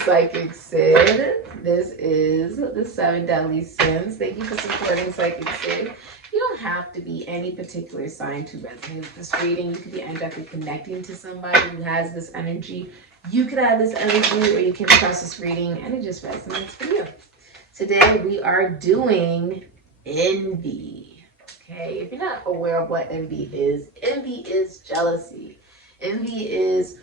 Sikiksyd. This is the 7 deadly sins. Thank you for supporting Sikiksyd. You don't have to be any particular sign to resonate with this reading. You could be energetically connecting to somebody who has this energy. You could have this energy, or you can trust this reading and it just resonates for you. Today we are doing envy. Okay, if you're not aware of what envy is jealousy. Envy is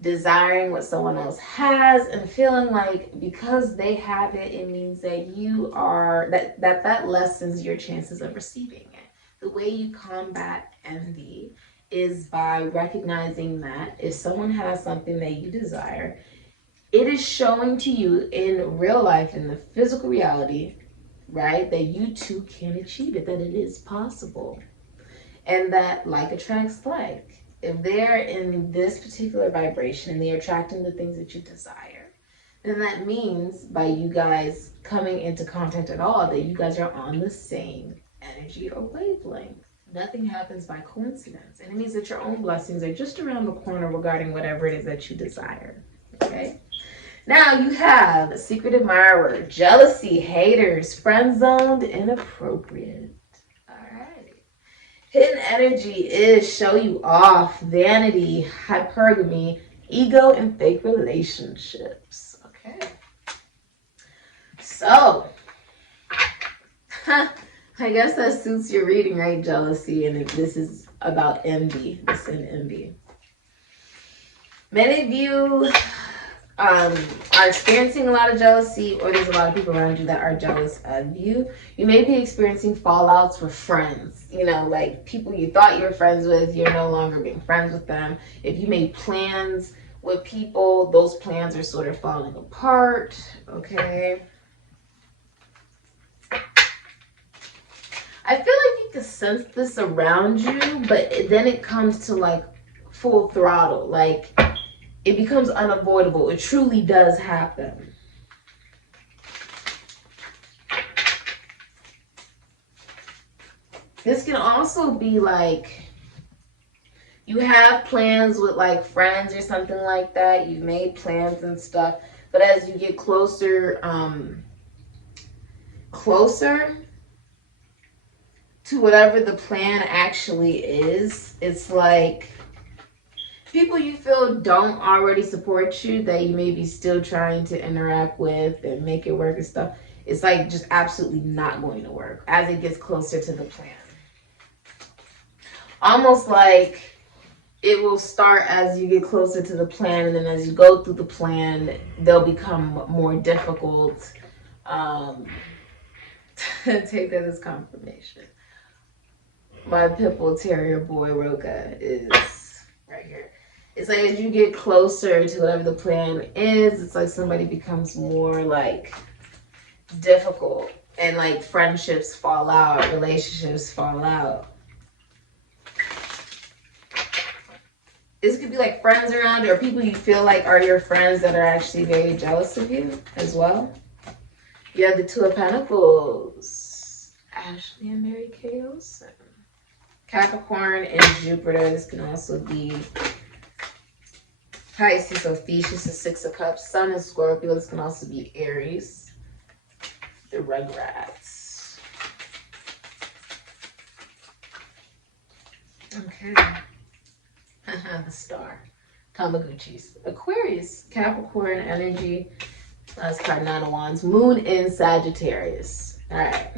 desiring what someone else has and feeling like because they have it, it means that you are, that lessens your chances of receiving it. The way you combat envy is by recognizing that if someone has something that you desire, it is showing to you in real life, in the physical reality, right, that you too can achieve it, that it is possible. And that like attracts like. If they're in this particular vibration and they're attracting the things that you desire, then that means by you guys coming into contact at all, that you guys are on the same energy or wavelength. Nothing happens by coincidence. And it means that your own blessings are just around the corner regarding whatever it is that you desire. Okay? Now you have a secret admirer, jealousy, haters, friend-zoned, inappropriate. Hidden energy is show you off, vanity, hypergamy, ego, and fake relationships. Okay. So, I guess that suits your reading, right? Jealousy, and this is about envy, the sin envy. Many of you are experiencing a lot of jealousy, or there's a lot of people around you that are jealous of you. You may be experiencing fallouts with friends, you know, like people you thought you were friends with, you're no longer being friends with them. If you made plans with people, those plans are sort of falling apart, okay? I feel like you can sense this around you, but then it comes to like full throttle, like it becomes unavoidable. It truly does happen. This can also be like you have plans with like friends or something like that. You've made plans and stuff, but as you get closer to whatever the plan actually is, it's like people you feel don't already support you, that you may be still trying to interact with and make it work and stuff, it's like just absolutely not going to work as it gets closer to the plan. Almost like it will start as you get closer to the plan, and then as you go through the plan, they'll become more difficult. Take that as confirmation. My Pitbull Terrier boy Roca is right here. It's like as you get closer to whatever the plan is, it's like somebody becomes more like difficult, and like friendships fall out, relationships fall out. This could be like friends around you, or people you feel like are your friends that are actually very jealous of you as well. You have the Two of Pentacles, Ashley and Mary Kay Olsen. Capricorn and Jupiter. This can also be Pisces, Ophiuchus, the Six of Cups. Sun and Scorpio. This can also be Aries. The Rugrats. Okay. The Star. Tamagotchis. Aquarius. Capricorn energy. Last card, Nine of Wands. Moon in Sagittarius. All right.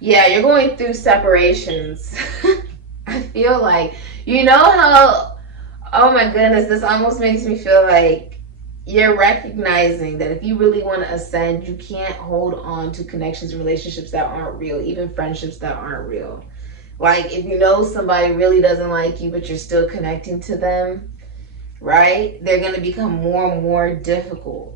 Yeah, you're going through separations. I feel like, you know how, oh my goodness, this almost makes me feel like you're recognizing that if you really want to ascend, you can't hold on to connections and relationships that aren't real, even friendships that aren't real. Like if you know somebody really doesn't like you, but you're still connecting to them, right? They're going to become more and more difficult.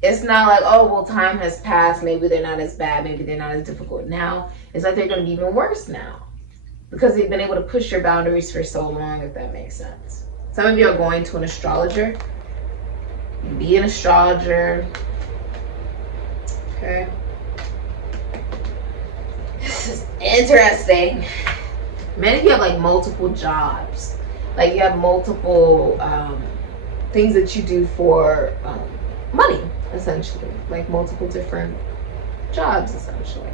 It's not like, oh, well, time has passed. Maybe they're not as bad. Maybe they're not as difficult now. It's like they're going to be even worse now because they've been able to push your boundaries for so long, if that makes sense. Some of you are going to an astrologer. Be an astrologer. Okay. This is interesting. Many of you have like multiple jobs. Like you have multiple things that you do for money, essentially, like multiple different jobs, essentially.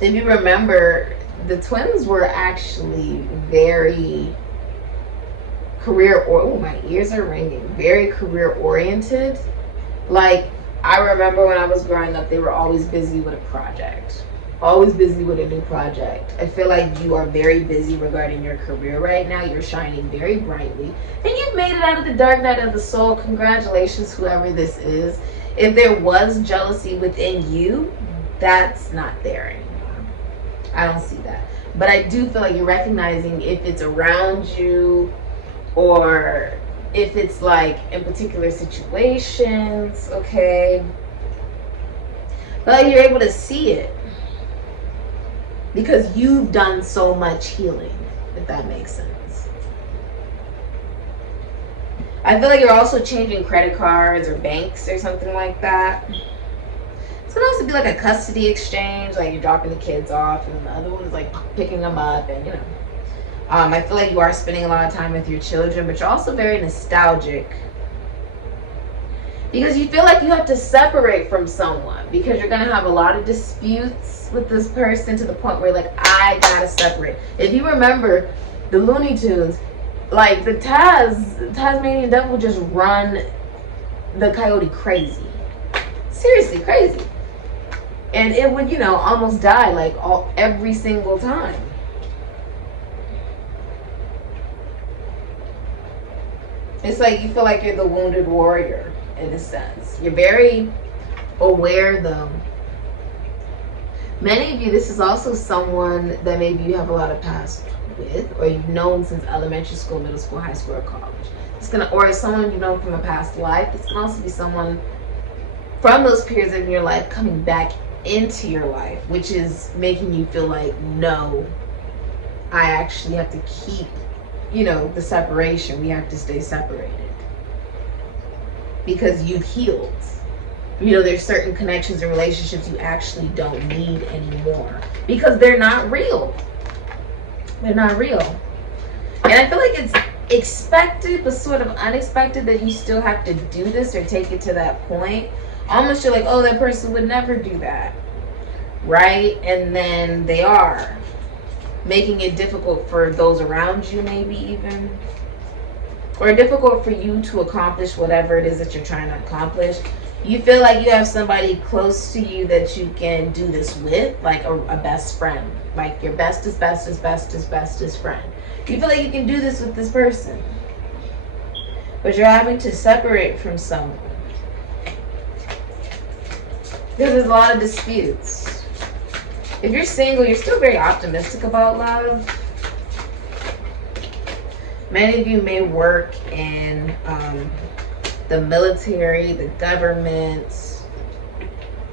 If you remember, the twins were actually very oh, my ears are ringing, very career oriented. Like, I remember when I was growing up, they were always busy with a project, always busy with a new project. I feel like you are very busy regarding your career right now. You're shining very brightly, and you've made it out of the dark night of the soul. Congratulations, whoever this is. If there was jealousy within you, that's not there anymore. I don't see that. But I do feel like you're recognizing if it's around you, or if it's like in particular situations, okay? But you're able to see it because you've done so much healing, if that makes sense. I feel like you're also changing credit cards or banks or something like that. It's gonna also be like a custody exchange, like you're dropping the kids off and the other one's like picking them up, and you know. I feel like you are spending a lot of time with your children, but you're also very nostalgic because you feel like you have to separate from someone because you're going to have a lot of disputes with this person to the point where you're like, I gotta separate. If you remember the Looney Tunes, like the Tasmanian devil would just run the coyote crazy. Seriously, crazy. And it would, you know, almost die like every single time. It's like you feel like you're the wounded warrior in a sense. You're very aware though. Many of you, this is also someone that maybe you have a lot of past with, or you've known since elementary school, middle school, high school, or college. Or someone you've known from a past life. This can also be someone from those periods in your life coming back into your life, which is making you feel like, no, I actually have to keep, you know, the separation. We have to stay separated because you've healed. You know, there's certain connections and relationships you actually don't need anymore because they're not real. They're not real. And I feel like it's expected but sort of unexpected that you still have to do this or take it to that point. Almost you're like, oh, that person would never do that, right? And then they are, making it difficult for those around you, maybe even, or difficult for you to accomplish whatever it is that you're trying to accomplish. You feel like you have somebody close to you that you can do this with, like a best friend, like your bestest friend. You feel like you can do this with this person, but you're having to separate from someone because there's a lot of disputes. If you're single, you're still very optimistic about love. Many of you may work in the military, the government,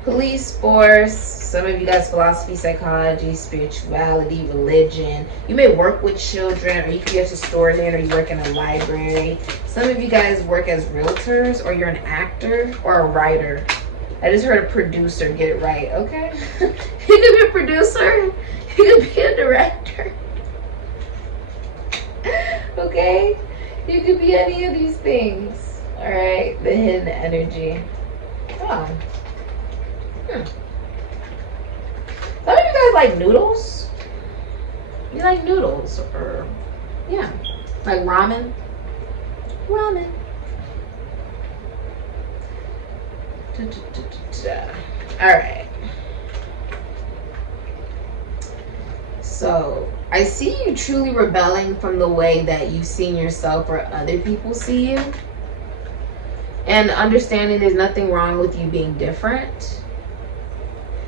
police force. Some of you guys, philosophy, psychology, spirituality, religion. You may work with children, or you could be a historian, or you work in a library. Some of you guys work as realtors, or you're an actor or a writer. I just heard a producer, get it right, okay? You could be a producer, you could be a director. Okay? You could be any of these things. Alright, the hidden energy. Oh. Some of you guys like noodles? You like noodles, or yeah, like ramen? Ramen. Alright. So, I see you truly rebelling from the way that you've seen yourself or other people see you. And understanding there's nothing wrong with you being different.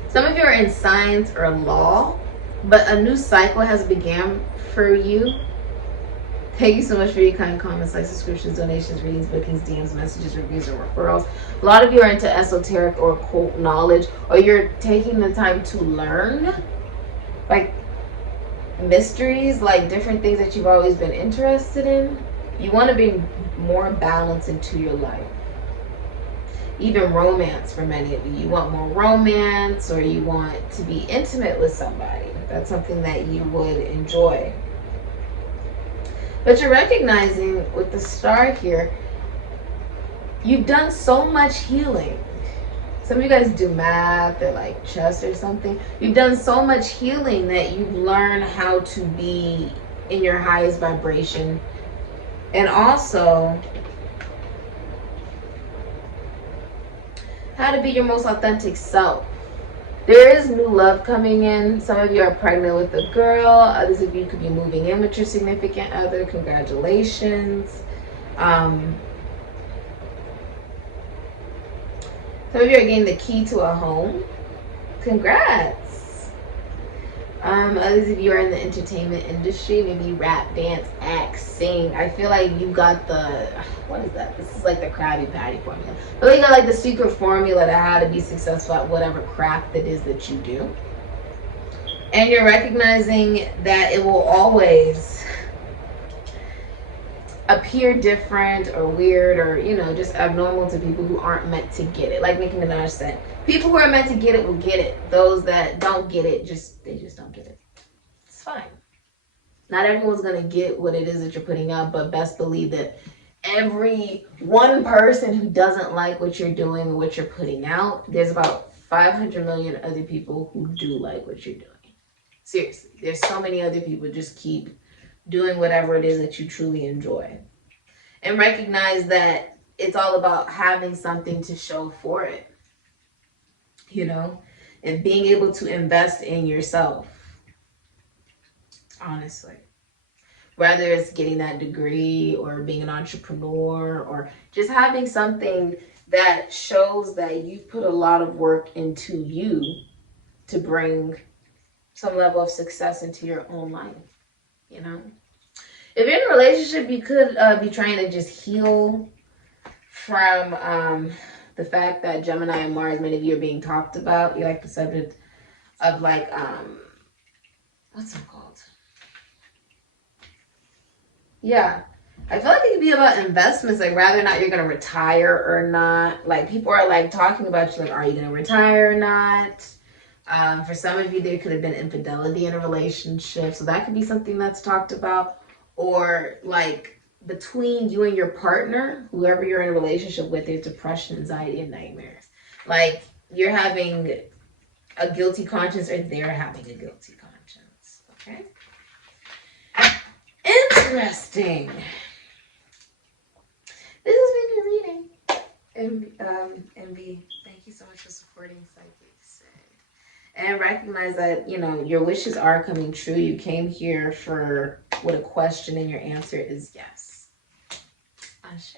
Some of you are in science or law, but a new cycle has begun for you. Thank you so much for your kind comments, like subscriptions, donations, readings, bookings, DMs, messages, reviews, and referrals. A lot of you are into esoteric or occult knowledge, or you're taking the time to learn, like mysteries, like different things that you've always been interested in. You want to bring more balance into your life. Even romance for many of you. You want more romance, or you want to be intimate with somebody. That's something that you would enjoy. But you're recognizing with the star here, you've done so much healing. Some of you guys do math or like chess or something. You've done so much healing that you've learned how to be in your highest vibration. And also how to be your most authentic self. There is new love coming in. Some of you are pregnant with a girl. Others of you could be moving in with your significant other. Congratulations. Some of you are getting the key to a home. Congrats. Others of you are in the entertainment industry. Maybe rap, dance, act, sing. I feel like you got the, what is that? This is like the Krabby Patty formula. I feel like you got like the secret formula to how to be successful at whatever craft it is that you do. And you're recognizing that it will always appear different or weird or, you know, just abnormal to people who aren't meant to get it. Like Nicki Minaj said, people who are meant to get it will get it. Those that don't get it, they just don't get it. It's fine. Not everyone's going to get what it is that you're putting out, but best believe that every one person who doesn't like what you're doing or what you're putting out, there's about 500 million other people who do like what you're doing. Seriously, there's so many other people. Just keep doing whatever it is that you truly enjoy. And recognize that it's all about having something to show for it. You know? And being able to invest in yourself. Honestly. Whether it's getting that degree or being an entrepreneur or just having something that shows that you've put a lot of work into you to bring some level of success into your own life. You know, if you're in a relationship, you could be trying to just heal from the fact that Gemini and Mars, many of you are being talked about. You like the subject of like, what's it called? Yeah, I feel like it could be about investments, like whether or not you're going to retire or not. Like people are like talking about you, like, are you going to retire or not? For some of you, there could have been infidelity in a relationship. So that could be something that's talked about. Or like between you and your partner, whoever you're in a relationship with, there's depression, anxiety, and nightmares. Like you're having a guilty conscience or they're having a guilty conscience. Okay? Interesting. This has been your reading. MB, thank you so much for supporting Sikiksyd. And recognize that, you know, your wishes are coming true. You came here for with a question and your answer is yes. Ashe.